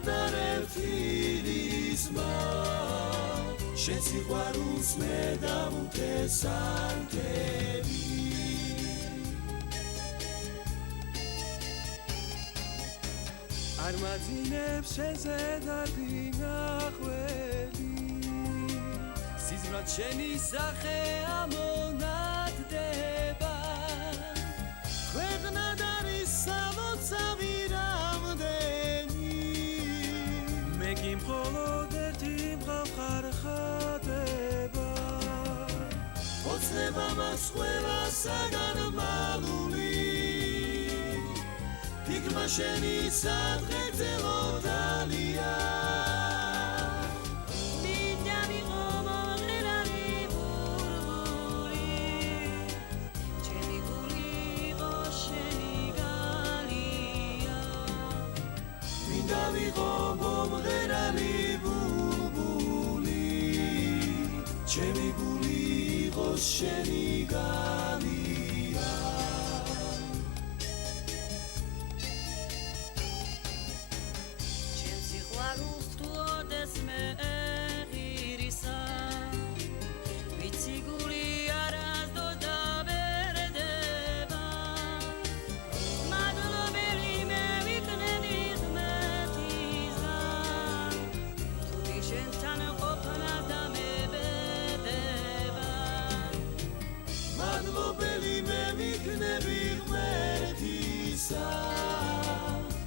გადარევთილისმა შენ სიყვარულს მე დავუთესანთები არ მაძინებს შენზე დარდინახველი სიზმრად შენი სახე ამონათდება ქვეყნად არის სამოცავი რამდენი მე კი მხოლოდ ერთი მყავ ხდება ოცნება მას ყველასაგან მალული Pigma sheni sadghetelo dalia Midami gomorerani burburi Chemi guli gosheni galia Midami gomorerani burburi Chemi guli gosheni galia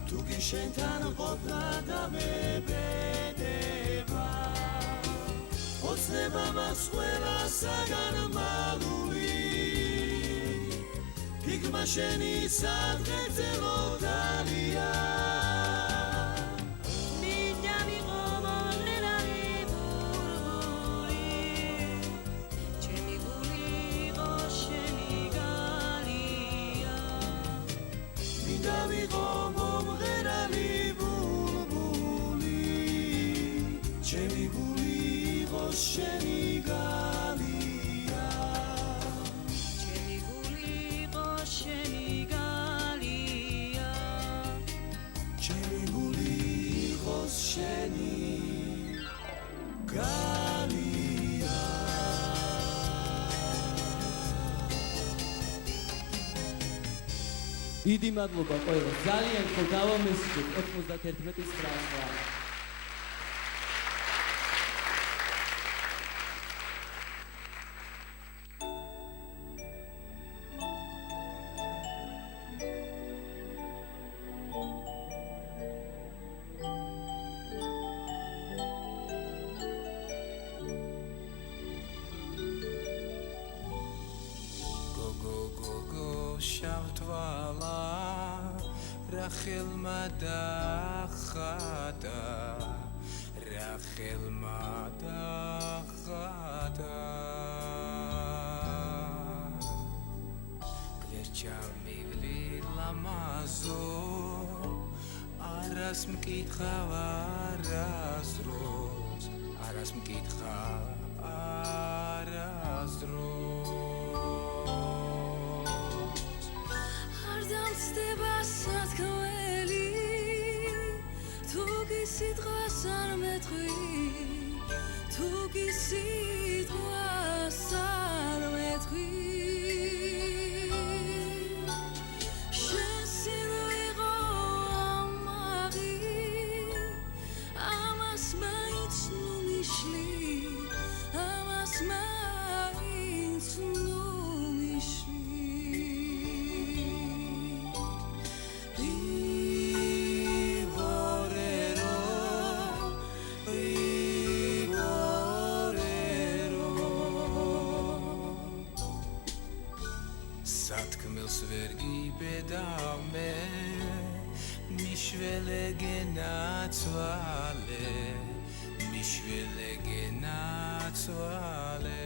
Tu gishentano qopna mebedeba Otsneba mas ყველასაგან მალული Pigma sheni sadghetelo dalia Midami gomorerani burburi Chemi guli gosheni galia Midami gomorerani burburi Chemi guli gosheni galia Chemi guli gosheni galia Chemi guli gosheni galia დიდი მადლობა ყველას. ძალიან ხო დავამესწრეთ 91-ის 9. Shavtvala Rachel madachata Rachel madachata Kvercham mivli lamazo Aras mkitcha varas roz Aras mkitcha aras roz Basat kweli tu gisidras ar metri tu gisidras ar metri je suis le amari amas maitz nu mishli amas maitz nu mishli Satkmils vergi bedame Mishvele genatzvale Mishvele genatzvale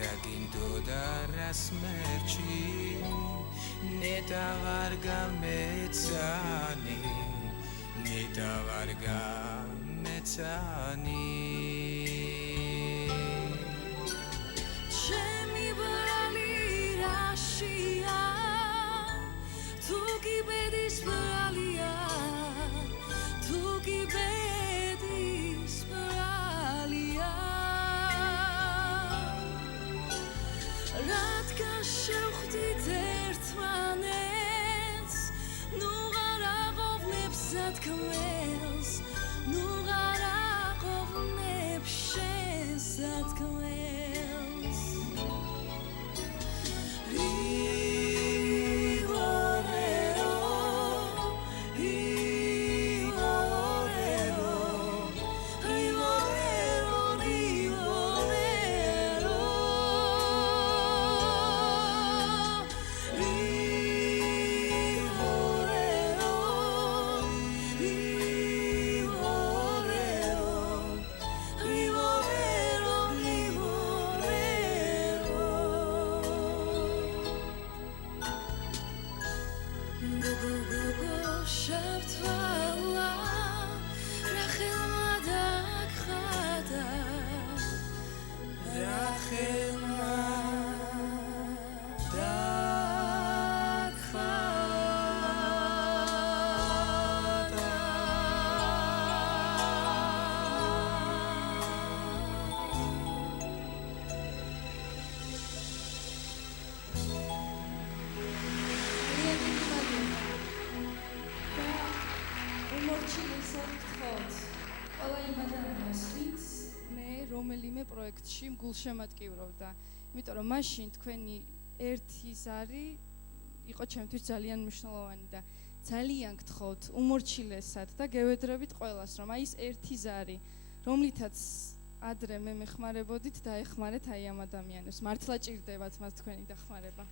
Ragindo daras merchi Neta varga metzani Neta varga metzani Shemi brali rashia tu სათქმელს ნუ არ აყოვნებ შენ სათქმელს რომელიმე პროექტში მგულშემატკივრობდა. იმიტომ რომ მაშინ თქვენი ერთი ზარი იყო ჩემთვის ძალიან მნიშვნელოვანი და ძალიან გთხოვთ უმორჩილესად და გევედრებით ყველას რომ აი ეს ერთი ზარი რომლითაც ადრე მე მეხმარებოდით და ეხმარეთ აი ამ ადამიანებს. მართლა ჭირდებათ მას თქვენი დახმარება.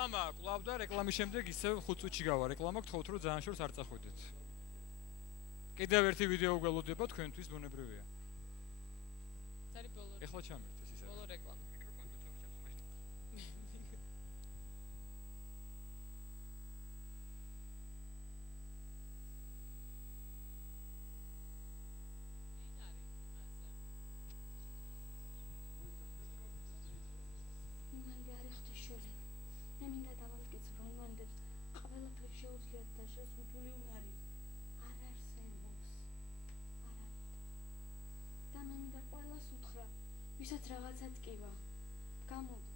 რეკლამა კლავ და რეკლამის შემდეგ ისევ 5 წუთში გავა რეკლამა გთხოვთ რომ ძალიან შორს არ წახვიდეთ. კიდევ ერთი ვიდეო გველოდება თქვენთვის ბუნებრივია. წარი ბოლო. ეხლა ჩამერთ ეს ისე. ბოლო რეკლამა. ვისაც რაღაცა ტკივა. გამოდი.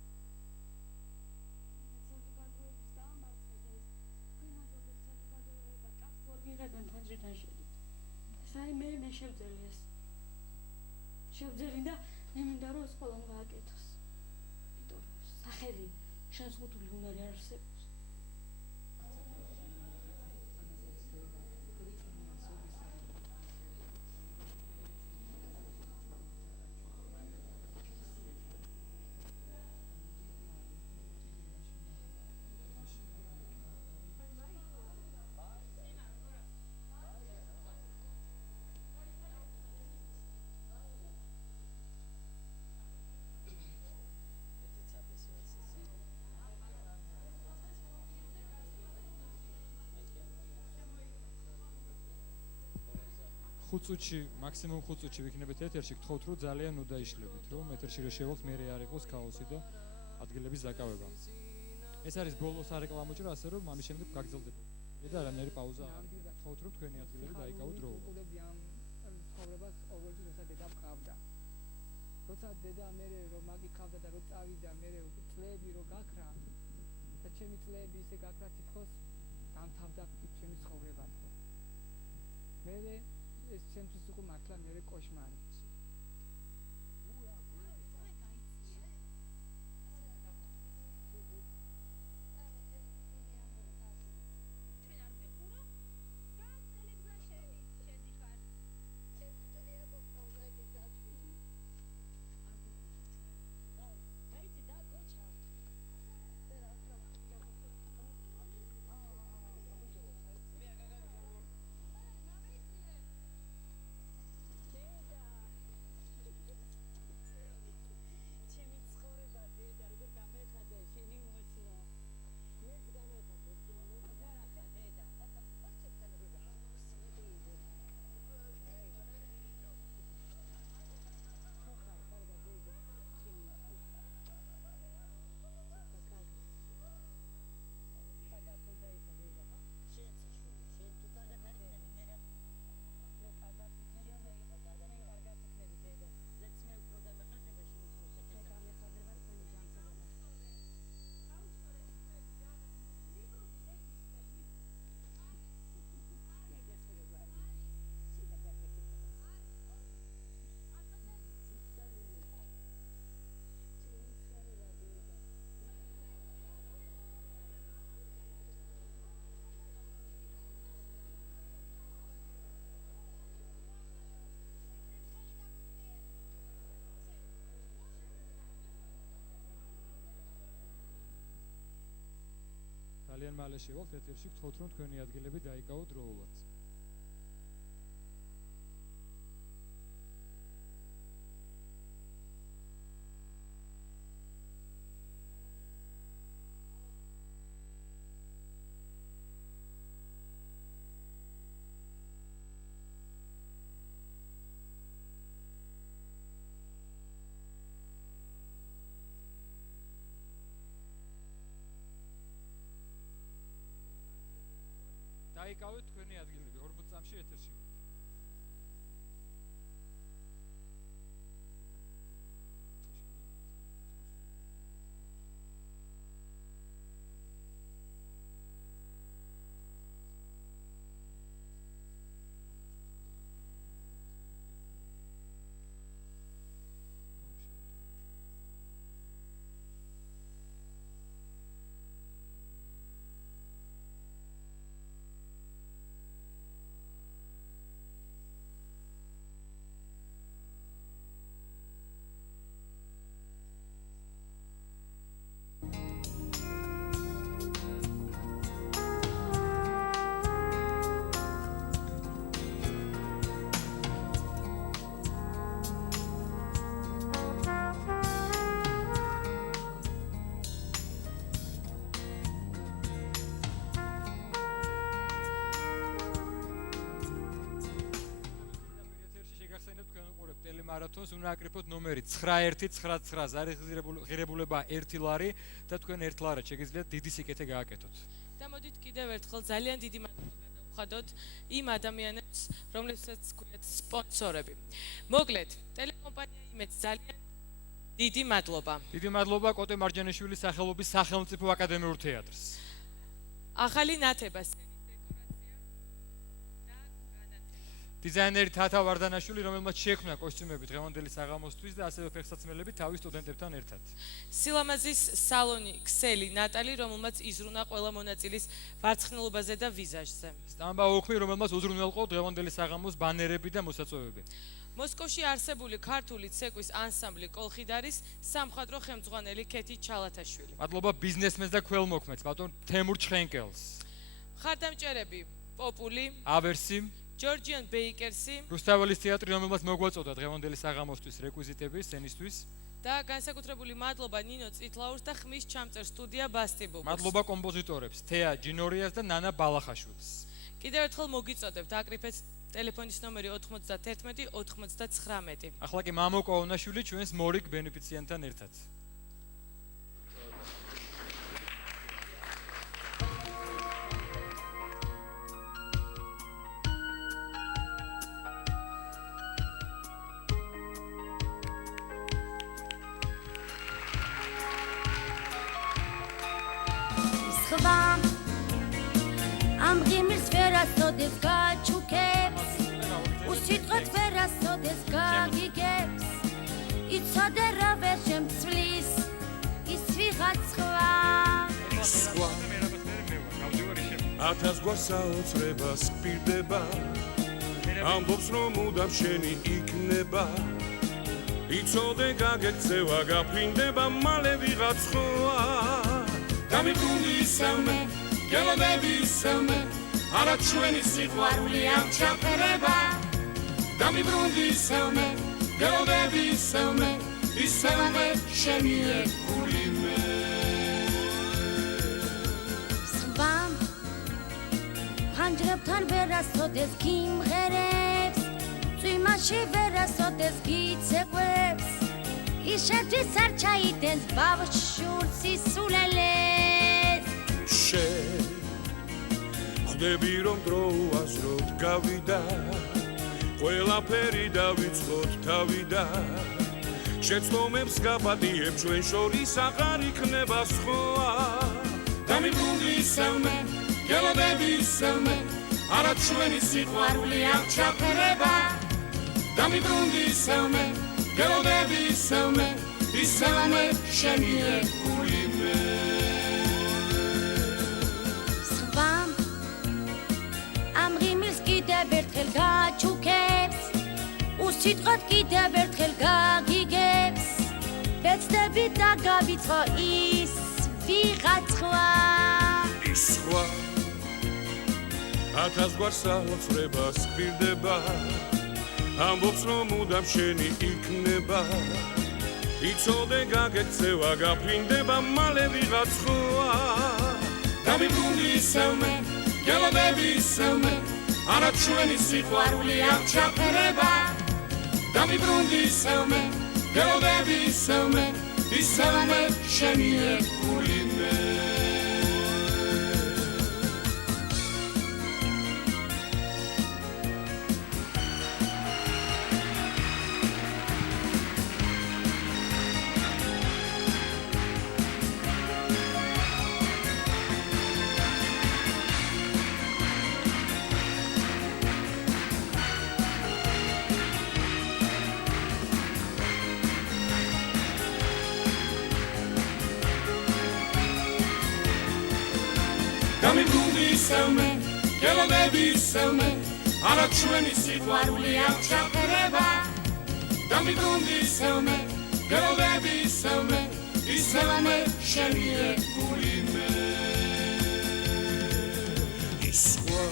საზოგადოების დაამარცხეთ ეს. თქვენ საზოგადოება კაც მოგიღებენ ფანჯრიდან შედი. ეს არის მე შევძელი ეს. შევძელი და მე მინდა რომ ეს ყველამ გააკეთოს. იმიტომ რომ სახელი შეზღუდული უნარი არ არსებობს. ხუთწუთში, მაქსიმუმ 5 წუთში ვიქნებით ეთერში, გთხოვთ რომ ძალიან უდაიშლებით, რომ ეთერში რა შევალთ, მე არ იყოს ქაოსი და ადგილების ზაკავება. ეს არის ბოლო სარეკლამო ჭრა, ასე რომ ამის შემდეგ გაგრძელდება. და არანაირი პაუზა არ არის. გთხოვთ რომ თქვენი ადგილები დაიკავოთ დროულად. ცხოვრებას ყოველთვის როცა დედა მყავდა. როცა დედა მე რომ მაგი ყავდა და რო წავიდა მე წლები რო გაქრა და ჩემი წლები ისე გაქრა თითქოს დამთავრდა ჩემი ცხოვრება. მე ეს ჩემთვის იყო მართლა მე კოშმარი. ძალიან მალე შევალთ ეთერში, გთხოვთ რომ თქვენი ადგილები დაიკავოთ დროულად. დაიკავეთ თქვენი ადგილები 40 წამში ეთერში ვართ. მარათონს უნდა აკრიფოთ ნომერი 9199, ზარი ღირებულება 1 ლარი და თქვენ 1 ლარად შეგიძლიათ დიდი სიკეთე გააკეთოთ. და მოდით კიდევ ერთხელ ძალიან დიდი მადლობა გადავხადოთ იმ ადამიანებს, რომლებსაც გვქვიათ სპონსორები. მოკლედ, ტელეკომპანია იმედს ძალიან დიდი მადლობა. დიდი მადლობა კოტე მარჯანიშვილის სახელობის სახელმწიფო აკადემიურ თეატრს. ახალი ნათება დიზაინერი თათა ვარდანაშვილი, რომელმაც შექმნა კოსტიუმები დღევანდელი საღამოსთვის და ასევე ფეხსაცმელები თავის სტუდენტებთან ერთად. სილამაზის სალონი ქსელი ნატალი, რომელმაც იზრუნა ყველა მონაწილის ვარცხნილობაზე და ვიზაჟზე. სტამბა ოქმი, რომელმაც უზრუნველყო დღევანდელი საღამოს ბანერები და მოსაწვევები. მოსკოვში არსებული ქართული ცეკვის ანსამბლი კოლხიდარის სამხატვრო ხელმძღვანელი ქეთი ჩალათაშვილი. მადლობა ბიზნესმენს და ქველმოქმედს, ბატონ თემურ ჩხენკელს. მხარდამჭერები პოპული, ავერსი, ჯორჯიან ბეიკერსი რუსთაველის თეატრი, რომელმაც მოგვაწოდა დღევანდელი საღამოსთვის რეკვიზიტები სცენისთვის. და განსაკუთრებული მადლობა ნინო წითლაურს და ხმის ჩამწერ სტუდია ბასტიბუბს. მადლობა კომპოზიტორებს, თეა ჯინორიას და ნანა ბალახაშვილს. კიდევ ერთხელ მოგიწოდებთ აკრიფეთ ტელეფონის ნომერი 91 99. ახლა კი მამო კოვნაშვილი ჩვენს მორიგ ბენეფიციენტთან ერთად. ამ ღიმილს ვერასოდეს გაჩუქებს, უსიტყვოდ ვერასოდეს გაგიგებს, იცოდე რა ვერ შემცვლის ის ვიღაც სხვა. ათას გვარ საოცრებას პირდება, ამბობს რომ მუდამ შენი იქნება, იცოდე გაგექცევა გაფრინდება მალე ვიღაც სხვა. დამიბრუნდი ისევმე გელოდები ისევმე, არა ჩვენი სიყვარული არ ჩაფერება. დამიბრუნდი ისევმე გელოდები ისევმე, ისევმე შენი ეგული მე. სხვამ ხანჯრებთან ვერასოდეს გიმღერებს, წვიმაში ვერასოდეს გიცეკვებს, ის შეძვის არ ჩაიდენს ბავშვურს ისულელეს. ხვდები რომ დრო უაზროდ გავიდა, ყველაფერი დავიწყოთ თავიდან, შეცდომებს გაპატიებ ჩვენ შორის აღარ იქნება სხვა. დამიბრუნდი ისევმე გელოდები ისევმე, არა ჩვენი სიყვარული არ ჩაფერება. დამიბრუნდი ისევმე გელოდები ისევმე, ისევმე შენი ეგული მე. ამ ღიმილს კიდევ ერთხელ გაჩუქებს, უსიტყვოდ კიდევ ერთხელ გაგიგებს, ვეცდები და გავიწყო ის ვიღაც სხვა. ის სხვა ათასგვარ საოცრებას გვირდება ამბობს რომ მუდამ შენი იქნება იცოდე გაგექცევა გაფრინდება მალე ვიღაც ხოა დამიბრუნდი ისევმე გელოდები ისევმე არა ჩვენი სიყვარული არ ჩაფერება დამიბრუნდი ისევმე გელოდები ისევმე ისევმე შენი ერთგული მე დამიბრუნდი ისევმე გელოდები ისევმე არა ჩვენი სიყვარული არ ჩაფერება დამიბრუნდი ისევმე გელოდები ისევმე ისევმე შენი ერთგული მე ის სხვა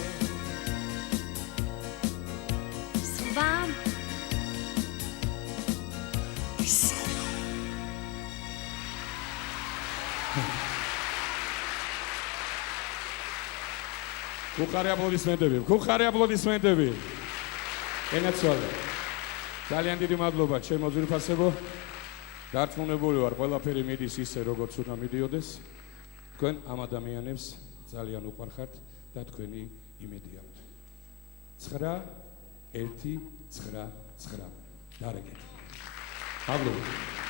Kukari aplodismentები. ენაცვალა. ძალიან დიდი მადლობა ჩემო ძვირფასებო. დარწმუნებული ვარ, ყველაფერი მიდის ისე, როგორც უნდა მიდიოდეს. თქვენ ამ ადამიანებს ძალიან უყვარხართ და თქვენი იმედი აქვთ. 9-1-9-9. დარეგეთ. მადლობა.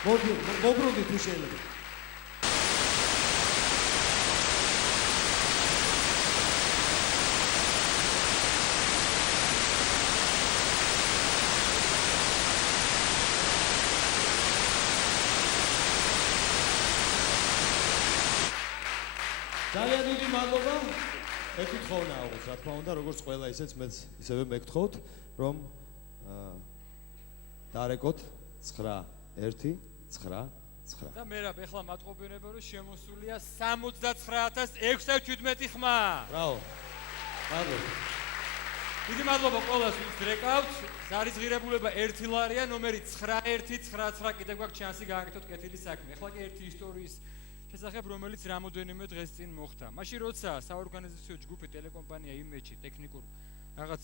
მოგრუნდი თუ შეიძლება. ძალიან დიდი მადლობა. ეკითხოვნა აღოს, რა თქმა უნდა, როგორც ყველა ისეც მეც ისევე მეკითხოთ, რომ დარეკოთ 9-1-9-9. და მერაბ, ეხლა მადყოფიერება რომ შემოსულია 69617 ხმა. ბრავო. მადლობა. დიდი მადლობა ყველას, ვინც რეკავთ. ზარის ღირებულება 1 ლარია, ნომერი 9199 კიდევ გვაქვს შანსი გააკეთოთ კეთილი საქმე. ეხლა კი ერთი ისტორიის შესახებ, რომელიც რამოდენიმე დღეს წინ მოხდა. მაშინ როცა საორგანიზაციო ჯგუფი ტელეკომპანია იმეჯი ტექნიკურ რაღაც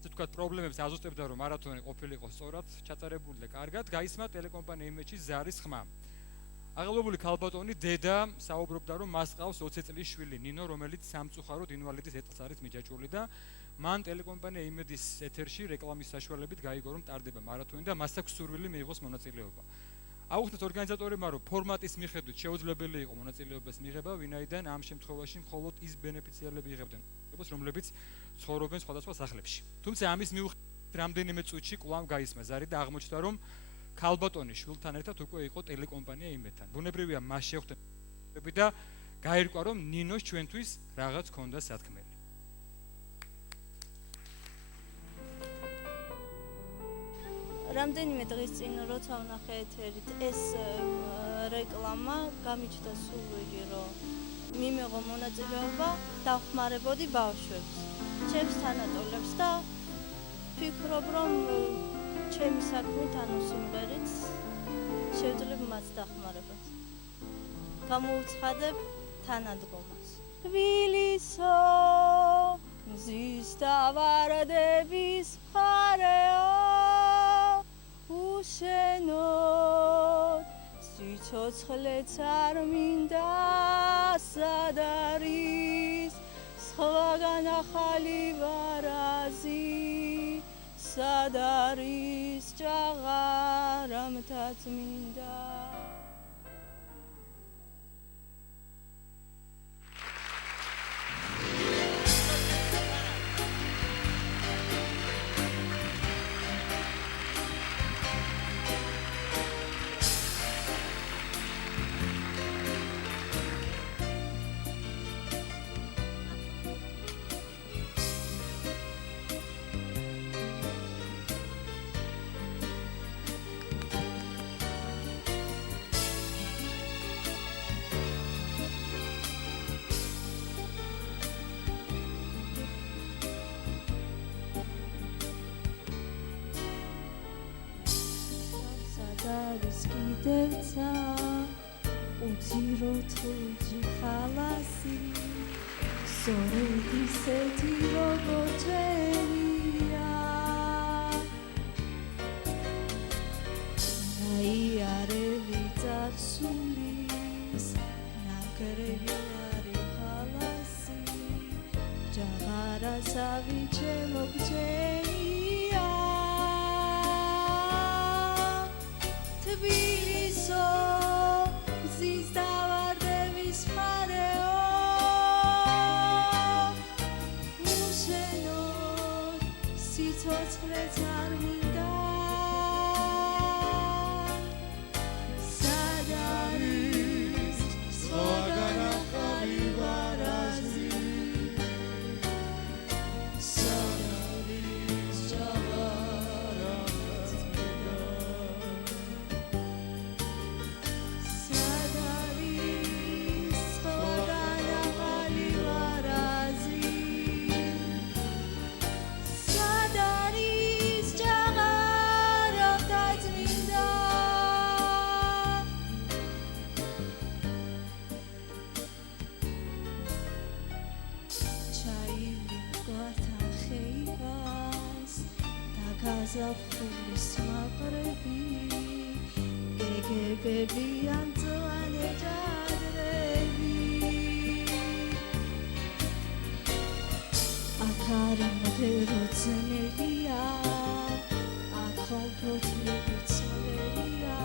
ასე ვთქვათ პრობლემებს აზუსტებდა, რომ მარათონი ყოფილიყო სწორად ჩატარებული და კარგად, გაისმა ტელეკომპანია იმეჯის ზარის ხმა. აღელვებული ქალბატონი დედა საუბრობდა, რომ მას ყავს 20 წლის შვილი ნინო, რომელიც სამწუხაროდ ინვალიდის ეტლს არის მიჯაჭვული და მან ტელეკომპანია იმედის ეთერში რეკლამის საშუალებით გაიგო, რომ ტარდება მარათონი და მას აქვს სურვილი მიიღოს მონაწილეობა. აუხსნეს ორგანიზატორებმა, რომ ფორმატის მიხედვით შეუძლებელი იყო მონაწილეობის მიღება, ვინაიდან ამ შემთხვევაში მხოლოდ ის ბენეფიციარები იღებდნენ, რომლებიც ცხოვრობენ სხვადასხვა სახლებში. თუმცა ამის მიუხედავად რამდენიმე წუთში კვლავ გაისმა ზარი და აღმოჩნდა, რომ ქალბატონის შვილთან ერთად უკვე იყო ტელეკომპანია იმედთან. ბუნებრივია, მას შეხვდნენ და გაირკვა, რომ ნინოს ჩვენთვის რაღაც ჰქონდა სათქმელი. რამდენიმე დღის წინ როცა ვნახე ეთერით ეს რეკლამა, გამიჩნდა სურვილი, რომ მიმეღო მონაწილეობა დავხმარებოდი ბავშვებს, ჩემს თანატოლებს და ვფიქრობ, რომ ჩემი საქმით ანუ სიმღერით შევძლებ მათ დახმარებას. გამოუცხადებ თანადგომას. თბილისო, მზის და ვარდების მხარეო, უშენოდ სიცოცხლეც არ მინდა სად არის სხვაგან ახალი ვარაზი სად არის ჭაღარამთაც მინდა კიდევცა უძიროთ ხალასი სწორედ ისეთი როგორ ჩვენია ნაიარევი წარსულის ნაკრები არის ხალასი ჭაღარასავი ჩემო გჯენია თბილისო მზის და ვარდების მხარეო უშენოდ სიცოცხლეც არ მინდა სად არის სხვაგან ახალი ვარაზი სად არის ჭაღარამთაც გაზაფხულის მაყრები გეგებები ანწვანე ჭადრები აქ არ მღეროც ნელია აქ ხალხოთლები ცოლია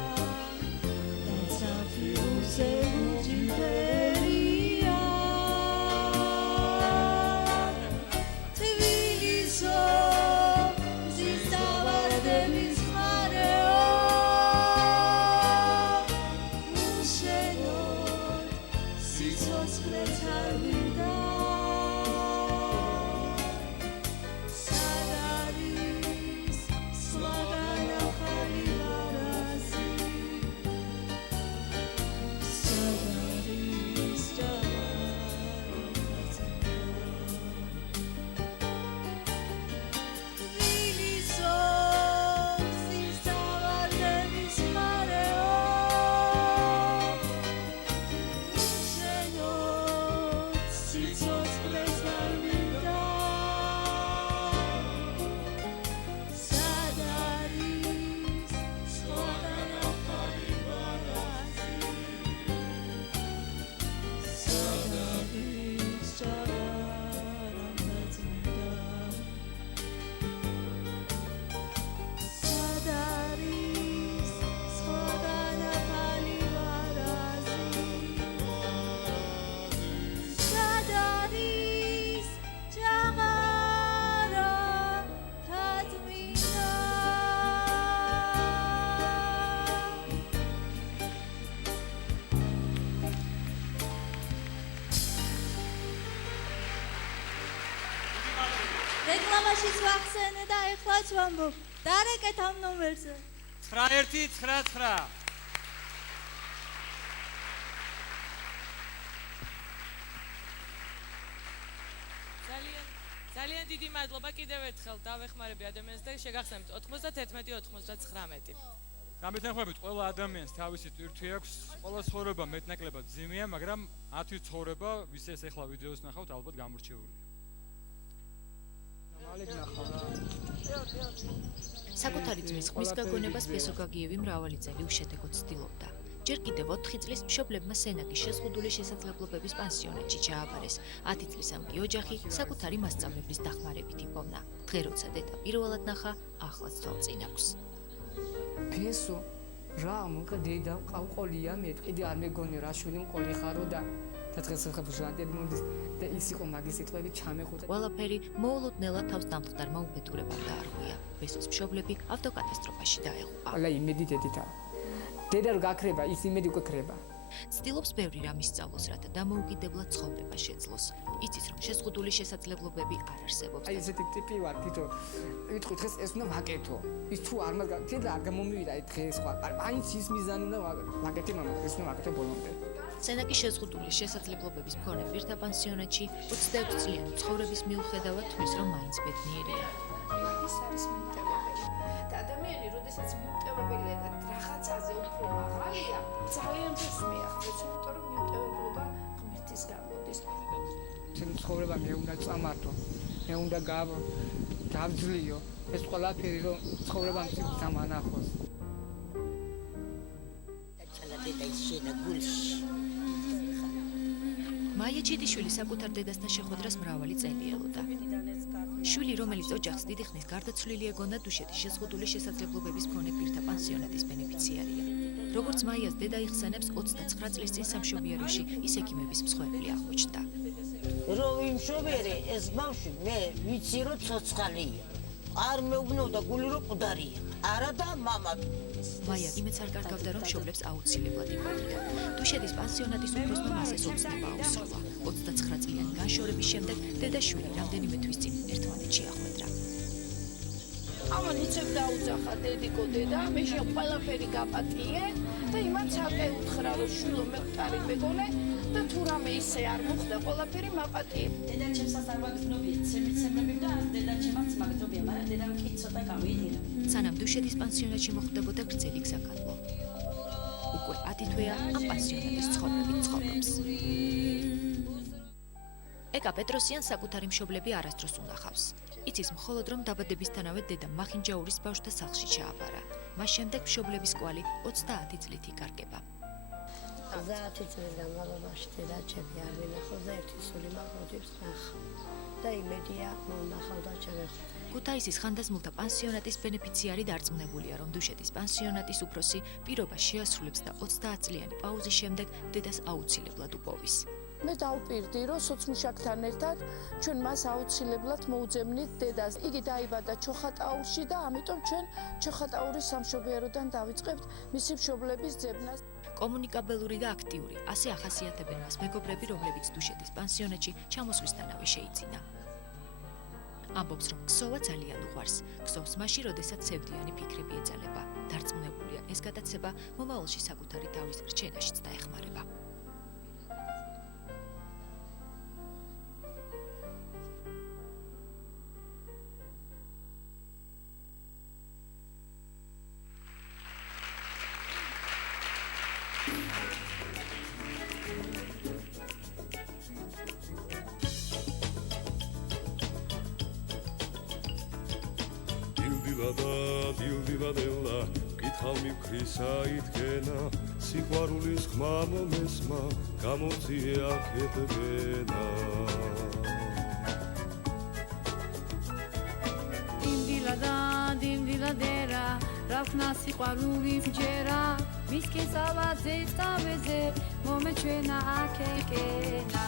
მაშინ ვახსენე და ეხლაც ვამბობ. დარეკეთ ამ ნომერზე. 9199. ძალიან დიდი მადლობა კიდევ ერთხელ დავეხმარები ადამიანს და შეგახსენებთ 91-99. გამეთანხმებით ყველა ადამიანს თავისი ტვირთი აქვს, ყველა ცხოვრება მეტნაკლებად ძიმეა, მაგრამ 10 ცხოვრება, ვის ეს ახლა ვიდეოს ნახავთ, ალბათ გამორჩეულია. საკუთარი ძმის ხმის გაგონებას ბესო გაგიევი მრავალი წელი უშედეგოდ ცდილობდა. ჯერ კიდევ 4 წლის მშობლებმა სენაკის შეზღუდული შესაძლებლობების პანსიონატში ჩააბარეს. 10 წლის ამგი ოჯახი საკუთარი მასწავლებლის დახმარებით იპოვნა. დღე როცა დედა პირველად ნახა, ახლაც თვალწინ აქვს. ბესო, რა მოკა დედა ყავყოლია, მე კიდე არ მეგონი რა შვილი მყოლი ხარო და დღეს ხებუშანტები მომდის და ის იყო მაგის სიტყვები ჩამეხუტა. ყველაფერი მოულოდნელად თავს დამხდარმა უბედურებამ დაარღვია. ბესოს მშობლები ავტოკატასტროფაში დაეღუპა. ყველა იმედი დედით არა. დედა რო გაქრება, ის იმედი უკვე ქრება. ცდილობს ბევრი რამ ისწავლოს, რათა დამოუკიდებლად ცხოვრება შეძლოს. იცის, რომ შეზღუდული შესაძლებლობები არ არსებობს. აი ესეთი ტიპი ვარ, თვითონ ვიტყვი დღეს ეს უნდა ვაკეთო. ის თუ არ მაგ დედა არ გამომივიდა დღეს სხვა. მაინც ის მიზანი უნდა ვაკეთე, მაგრამ ეს უნდა ვაკეთო ბოლომდე. სენაკის შეზღუდული შესაძლებლობების მქონე პირთა პანსიონატში 26 წლიანი ცხოვრების მიუხედავად თვლის, რომ მაინც ბედნიერია. ის არის მიმტევებელი. და ადამიანი, როდესაც მიმტევებელია და რაღაცაზე უფრო მაღალია, ძალიან ძს მიახდებს, იმიტომ რომ მიმტევებლობა ღმერთის გამოდის. ჩემი ცხოვრება მე უნდა წამართო, მე უნდა გავძლიო, ეს ყველაფერი რომ ცხოვრება მწიფ დამანახოს. დედა ის შენა გულში. მაია ჩიტიშვილი საკუთარ დედასთან შეხვედრას მრავალი წელი ელოდა. შვილი, რომელიც ოჯახს დიდი ხნის გარდაცვლილი ეგონა, დუშეთის შეზღუდული შესაძლებლობების მქონე პირთა პანსიონატის ბენეფიციარია. როგორც მაიას დედა იხსენებს, 29 წლის წინ სამშობიაროში ის ექიმების მსხვერპლი აღმოჩნდა. რო ვიმშობერე ეს ბავშვი მე ვიცი რომ ცოცხალია. არ მეუბნოდა გული რომ მკვდარია. არა და მამა. მაია იმეც არ კარგავდა, რომ მშობლებს აუცილებლად იპოვიდა. დუშეთის პანსიონატის უფროსმა მასეს ოცნება აუსრულა. 29 წლიანი განშორების შემდეგ დედა შვილი რამდენიმე თვის წინ ერთმანეთში ახვედრა. ამან იცებ დაუძახა დედიკო დედა, მე შენ ყველაფერი გაპატიე და იმან ცალკე უთხრა რომ შვილო მე მყარი მეგონე და თუ რამე ისე არ მოხდა ყველაფერი მაპატიე. დედა ჩემსაც არ ვაგრძნობია, ცემები და დედა ჩემაც მაგძობია, მაგრამ დედამ კი ცოტა გამიდინა. სანამ დუშეთის პანსიონატში მოხვდებოდა გრძელი გზაგალო. უკვე 10 თვეა ამ პანსიონატის ცხოვრებით ცხოვრობს. ეკა პეტროსიან საკუთარი მშობლები არასდროს უნახავს. იცის მხოლოდ რომ დაბადებისთანავე დედა მახინჯაურის ბავშვთა სახლში ჩააბარა. მას შემდეგ მშობლების კვალი 30 წლით იკარგება. 30 წლის განმავლობაში დედა ჩემი არ ვინახავს და ერთი სული მაგოძებს ნახა. და იმედია მონახავ და ჩამეხუტა. ქუთაისის ხანდაზმულთა პანსიონატის ბენეფიციარი დარწმუნებულია, რომ დუშეთის პანსიონატის უფროსი პირობას შეასრულებს და 30 წლიანი პაუზის შემდეგ დედას აუცილებლად უპოვის. მე დავპირდი, რომ სოცმუშაკთან ერთად ჩვენ მას აუცილებლად მოუძებნით დედას. იგი დაიბადა ჩოხატაურში და ამიტომ ჩვენ ჩოხატაურის სამშობიაროდან დავიწყებთ მისი მშობლების ძებნას. კომუნიკაბელური და აქტიური, ასე ახასიათებენ მას მეგობრები, რომლებიც დუშეთის პანსიონატში ჩამოსვლისთანავე შეიძინა. ამბობს, რომ ქსოვა ძალიან უყვარს. ქსოვს მაშინ, როდესაც სევდიანი ფიქრები ეძალება. დარწმუნებულია, ეს გადაცება მომავალში საკუთარი თავის რჩენაშიც დაეხმარება. დილდილადელა კითხავ მიფქრისა იდგენა სიყვარულის ხმა მომესმა გამოწიე აქეთბენა დილდილადერა რაფნა სიყვარულის ჯერა მისკი სალაძე წავეზე მომეჩვენა აქეკენა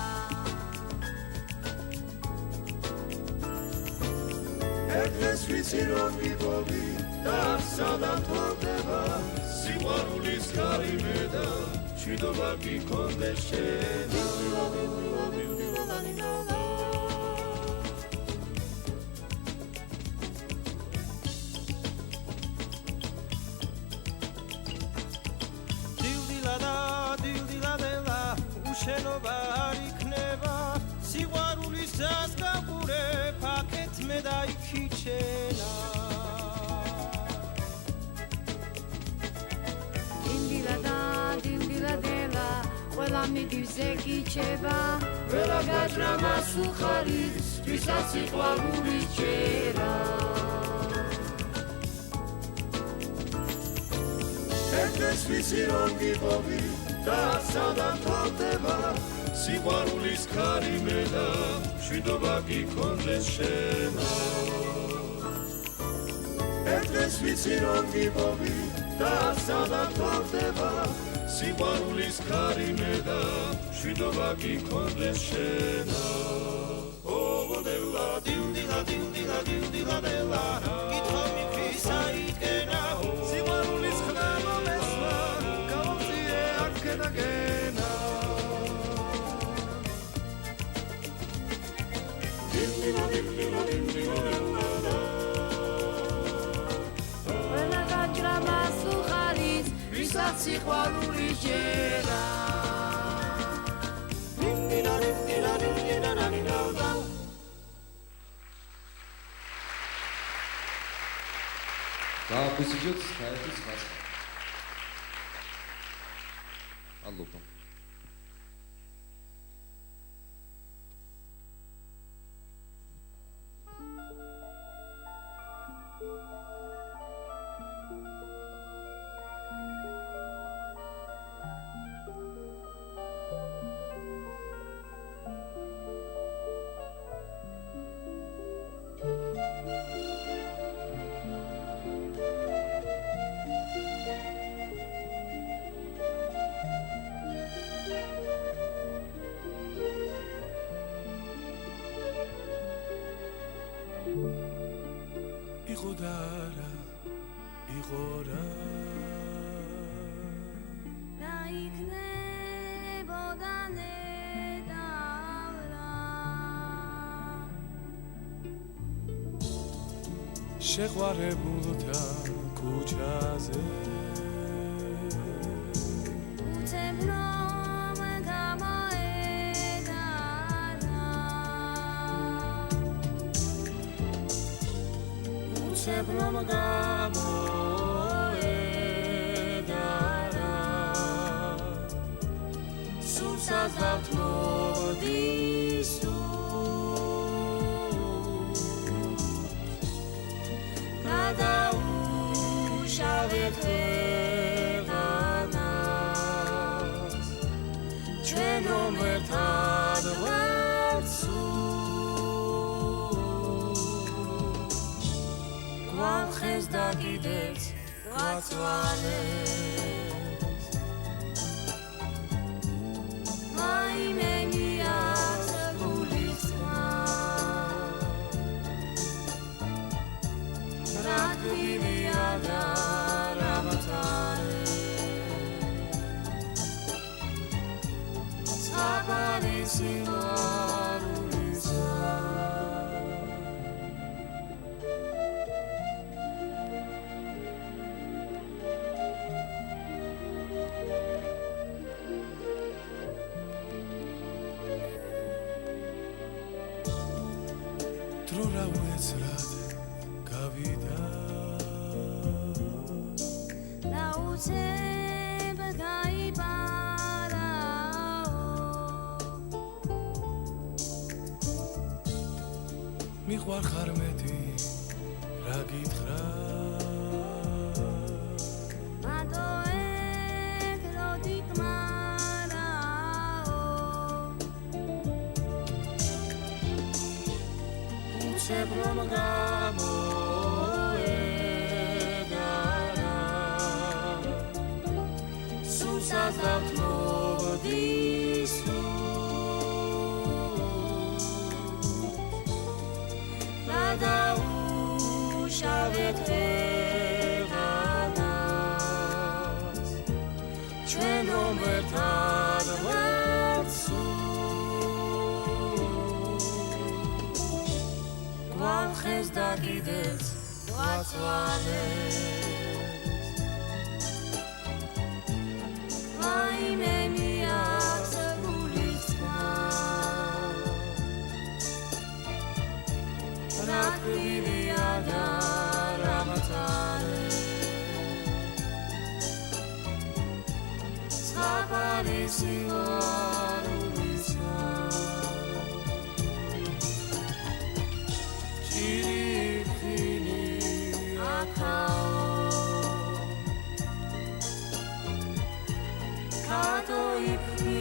ეს ვიცი რომ გიპოვი და სადამ თორდება სიყვარულის გარიმე და შვიდობა გიქონდეს შენ მიგივზე გიჩება ველა გაჭრა მას უხარიც ვისაც სიყვარული ჯერა ეს ვიცი რომ გიპოვი და სადამ თორდება სიყვარულის ქარი მე და შვიდობა გიქონდეს შენა ეს ვიცი რომ გიპოვი და სადამ თორდება სიყვარულის ქარი მე და შვიდობა გიქონდეს შენა ოდელა დილდილა დილდილა დილდილა დელა გითხოვი ქვისა იდგენა სიყვარულის ხმა მომესვა გავწიე აქედაგენა დილდილა დილდილა დილდილა დელა ველა გაჭრა მას უხარიც ვისაც სიყვარული ჯერა დილდილა დილდილა დილდილა დილდილა Გავაფიცროთ საერთოდ ხას. ალობა. იხოდარა იხორა დაიქნებოდა ნედავრა შეყვარებულთა ქუჩაზე უცებ რომ გამოედარა უცებ რომ გამოედარა სულსაც დავთმოდი გადაუშავეთ ვეღანას ჩვენ რომ ერთად ვართ გვახეს და კიდეც გვაწვალეს მაიმენია გულის ხმა რატვილია და რამთარე ცაბარი სიყვარულისა დრო რა უეცრად გავიდა და უცებ გაიპარაო მიყვარხარ მეტი რა გითხრა მადო ეგროდი გმარაო უცებ რომ გამოედარა სულსაც დავთმოდი გადაუშავეთ ვეღანას ჩვენ რომ ერთად ვართ გვახეს და კიდეც გვაწვალეს მაიმენია გულის ხმა რატვილია და რამთარე ცაბარი არის სიყვარულისა ჭირიფინი აქაო კატოიფინი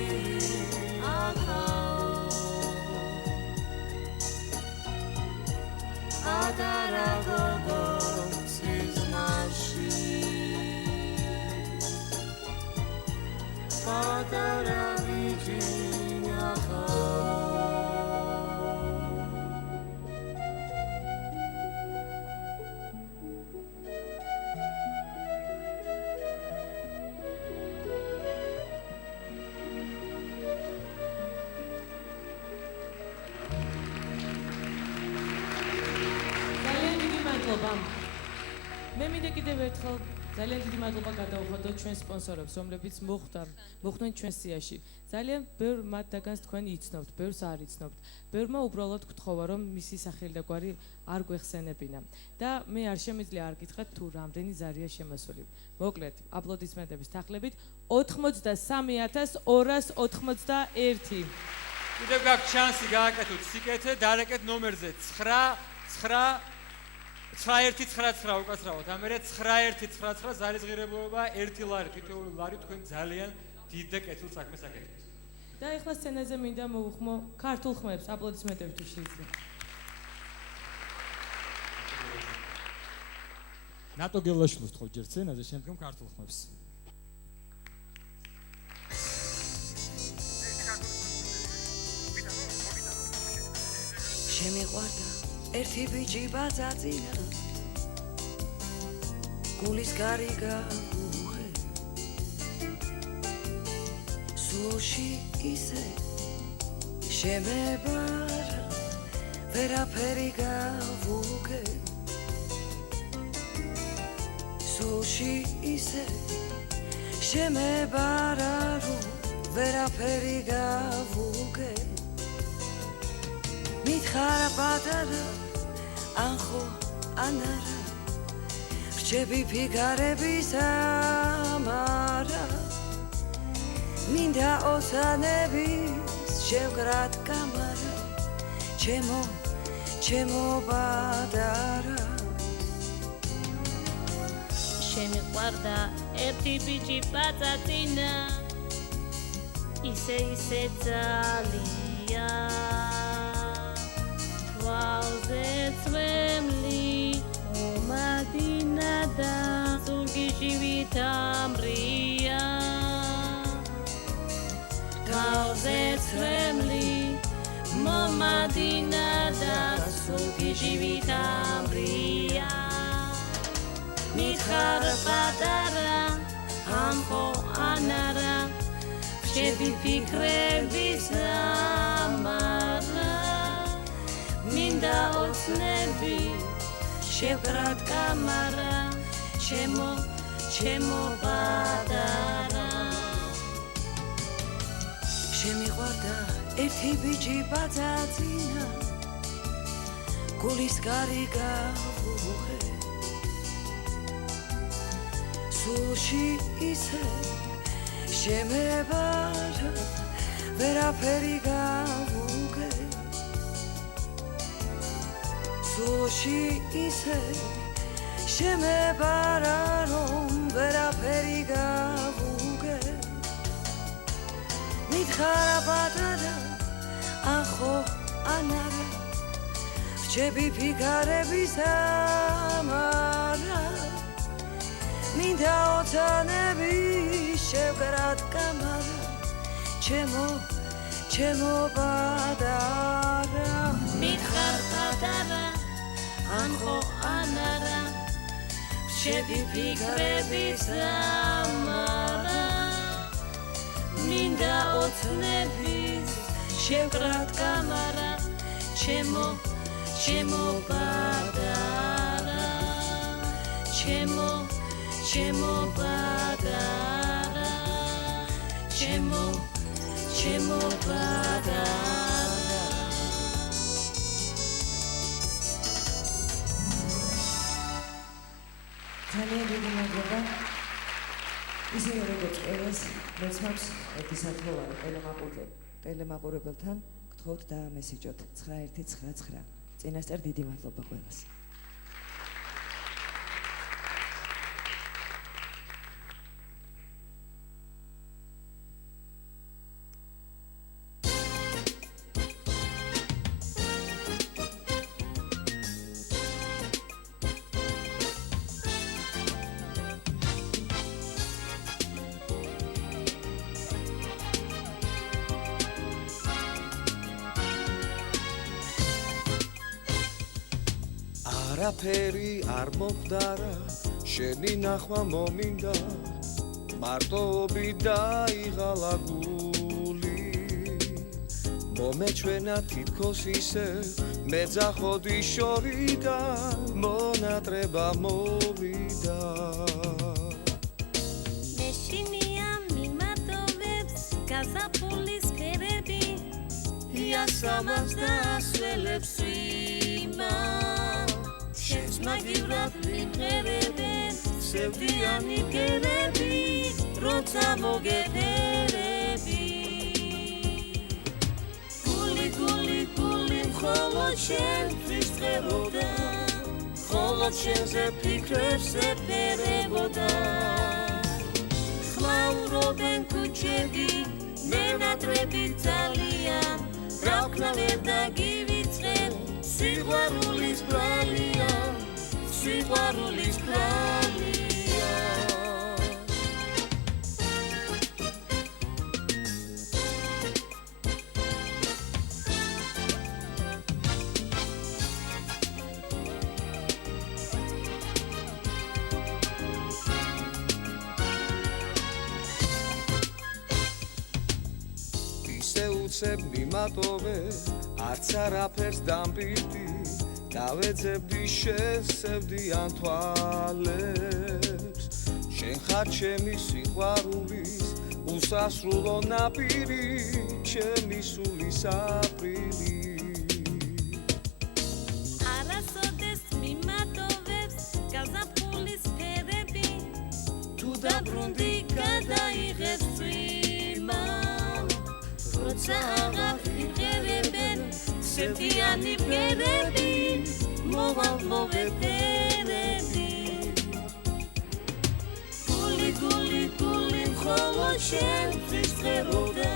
აქაო ადარა გოგო სიზმარში ადარა ვიჯინახა მე მინდა კიდევ ერთხელ ძალიან დიდი მადლობა გადავუხადოთ ჩვენ სპონსორებს, რომლებიც მოხვდნენ ჩვენ სიაში. ძალიან ბევრ მათგანს თქვენ იცნობთ, ბევრს არ იცნობთ. ბევრმა უბრალოდ გთხოვა, რომ მისი სახელი და გვარი არ გვეხსენებინა. და მე არ შემიძლია არ გითხრათ თუ რამდენი ზარია შემოსული. მოკლედ, აპლოდისმენტების თანხლებით 83281. კიდევ გაქვთ შანსი გააკეთოთ სიკეთე, დარეკეთ ნომერზე 91999 უკაცრავად. ამერე 9199 ზარისღირებულობა 1 ლარი, თითოეული ლარი თქვენ ძალიან დიდ და კეთილ საქმეს აკეთებთ. და ეხლა სცენაზე მინდა მოვუხმო ქართულ ხმებს, აპლოდისმენტები თუ შეიძლება. ნატო გელაშვილს თხოვ ჯერ სცენაზე, შემდგომ ქართულ ხმებს. შემიყვარდა ერთი ბიჭი ბაძაძინა გულის გარიგა უხე სულში ისე შემებარა ვერაფერი გავუგე სულში ისე შემებარა რომ ვერაფერი გავუგე მითხარა პატარა ანხო ანარა რჩები ფიგარების ამარა მინდა ოცანების შევგრად კამარა ჩემო პატარა შემიყვარდა ერთი ბიჭი პაწაწინა ისე ძალიან Valze tvemli omadina da sugi živitamrija Valze tvemli omadina da sugi živitamrija Mithar patara anho anara Shebi fikrebis amara მინდა ოცნები შევგრად კამარა ჩემო პატარა შემიყვარდა ერთი ბიჭი ბაძაძინა გულის გარიგა უხე სულში ისე შემებარა ვერაფერი გავუგე სულში ისე შემებარა რომ ვერაფერი გავუგე მითხარა პატარა ახო ანარა რჩები ფიგარების ამარა მინდა ოცანები შევგრად კამარა ჩემო პატარა მითხარ პატარა ანხო ანარა რჩები ფიგრების ამარა მინდა ოცნების შევგრად კამარა ჩემო პატარა ჩემო პატარა ჩემო პატარა ძალიან დიდი მადლობა. ისე როგორც ყველას მეც მაქვს ერთი სათხოვარი ტელემაყურებელთან გთხოვთ დაამესიჯოთ 9199. წინასწარ დიდი მადლობა ყველას. არაფერი არ მოხდარა შენი ნახვა მომინდა მარტოობი დაიღალა გული მომეჩვენა თითქოს ისე მეძახოდი შორიდან მონატრება მოვიდა მეშინია მიმატოვებს გაზაფხულის ფერები იასამას და ასველებს ვიმა შენს მაგივრად მიმღერებენ სევდიანი გერები როცა მოგეფერები გული მხოლოდ შენთვის წეროდა მხოლოდ შენზე ფიქრებს ეფერებოდა ხმაურობენ ქუჩები მენატრები ძალიან რა ვქნა ვერ დაგივიწყენ სიყვარულის ბრალია სიყვარულის ბრალია ისე უცებ მიმატოვე არც არაფერს დამპირდი დავეძებდი შესევდიან თვალებს შენ ხარ ჩემი სიყვარულის უსასრულო ნაპირი ჩემი სულის აპრილი არასოდეს მიმატოვებს გაზაფხულის ფერები თუ დაბრუნდი გადაიღებს წვიმა როცა აღაფრიღერებენ სევდიანი ფერები მოვალ მოვეფერები გული მხოლოდ შენთვის წეროდა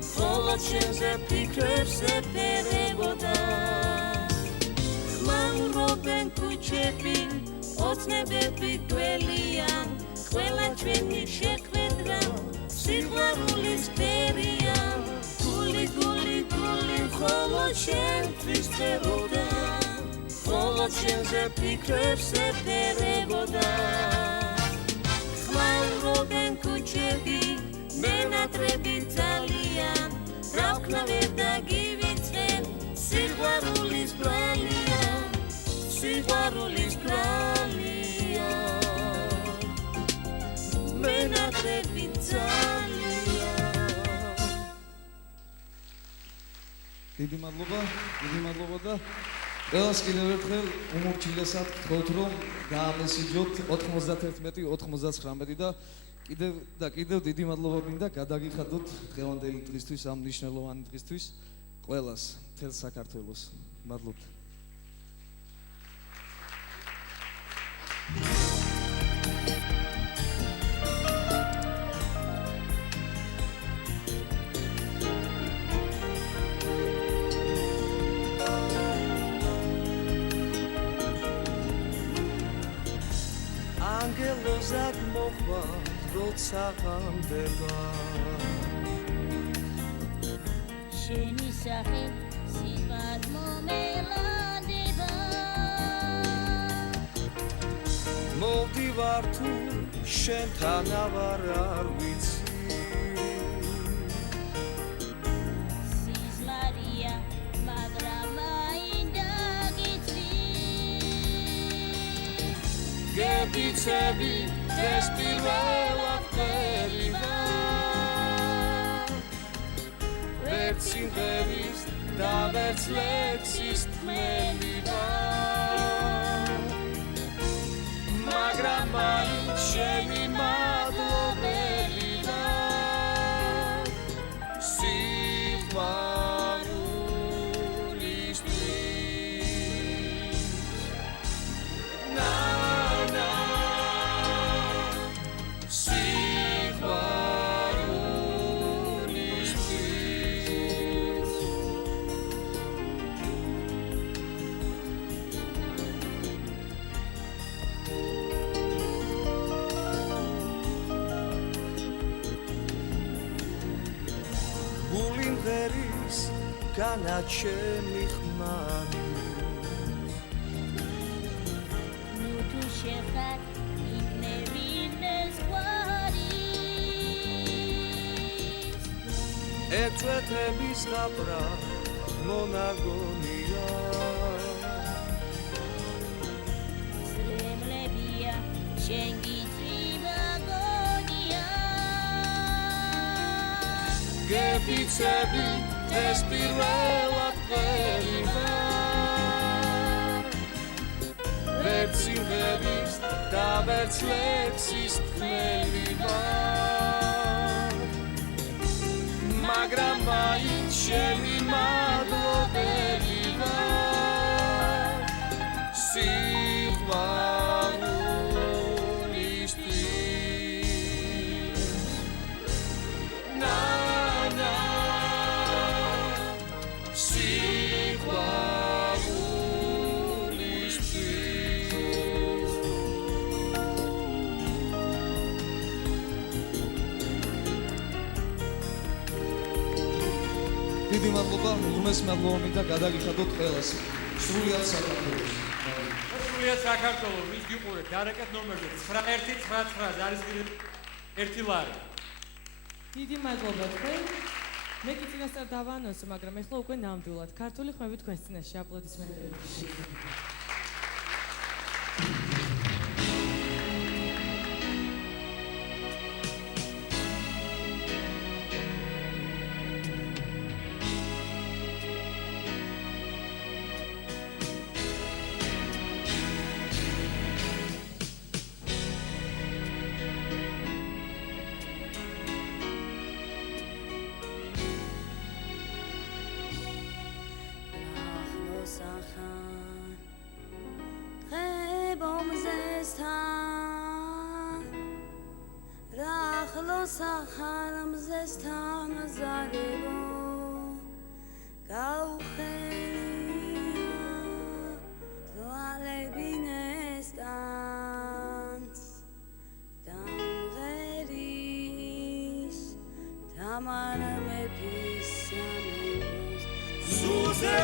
მხოლოდ შენზე ფიქრებს ეფერებოდა ხმაურობენ ქუჩები ოცნებები გველიან ყველა ჩვენი შეხვედრა სიყვარულის ფერია გული მხოლოდ შენთვის წეროდა მხოლოდ შენზე ფიქრებს ეფერებოდა ხმაურობენ ქუჩები მენატრები ძალიან რა ვქნა ვერ დაგივიწყენ სიყვარულის ბრალია სიყვარულის ბრალია მენატრები ძალიან დიდი მადლობა და ყველას კიდევ ერთხელ უმორჩილესად გთხოვთ რომ გაამესიჯოთ 91-99 და კიდევ დიდი მადლობა მინდა გადაგიხადოთ დღევანდელი დღისთვის ამ მნიშვნელოვანი დღისთვის ყველას მთელ საქართველოს მადლობთ ანგელოზად მოხვა როცა ღამდება შენი სახე სიყვარული მომელადება მოვდივარ თუ შენთან ავარ არ ვიცი სიზმარია მაგრამ მაინდა გიცი გებიცები ეს პირველად ხელივა ვერც სიმღერის და ვერც ლექსის თმელივა მაგრამ მაინც შენი მადლობა სიმღერის განაჩემი ხმარი ნუ თუ შეხარ იქნებინეს გვარი ეწვეთების ღაბრა მონაგონია სრემლებია შენ გიწივაგონია გეფიცები ეს პირველად ვერი ვარ ვერც სიმღერის და ვერც ლექსის თქმელი ვარ მაგრამ მაინც შენი მადლობელი ვარ სიყვარულისთვის ნანა დიდი მადლობა, უღმეს მადლობამი და გადაგიხადოთ ყველას. სრულიად საქართველოს. სრულიად საქართველოს, მის გიყურეთ, დარეკეთ ნომერზე 9199 არის ერთი ლარი. დიდი მადლობა თქვენ. მე კი წინასწარ დავანონსო, მაგრამ ეხლა უკვე ნამდვილად. ქართული ხმები თქვენს წინაშე აპლოდისმენტები. სახარამ ზესთან აზარებო გაუხერია თვალებინეს ტანს დამღერის თამარ მეფის სამებოს სულზე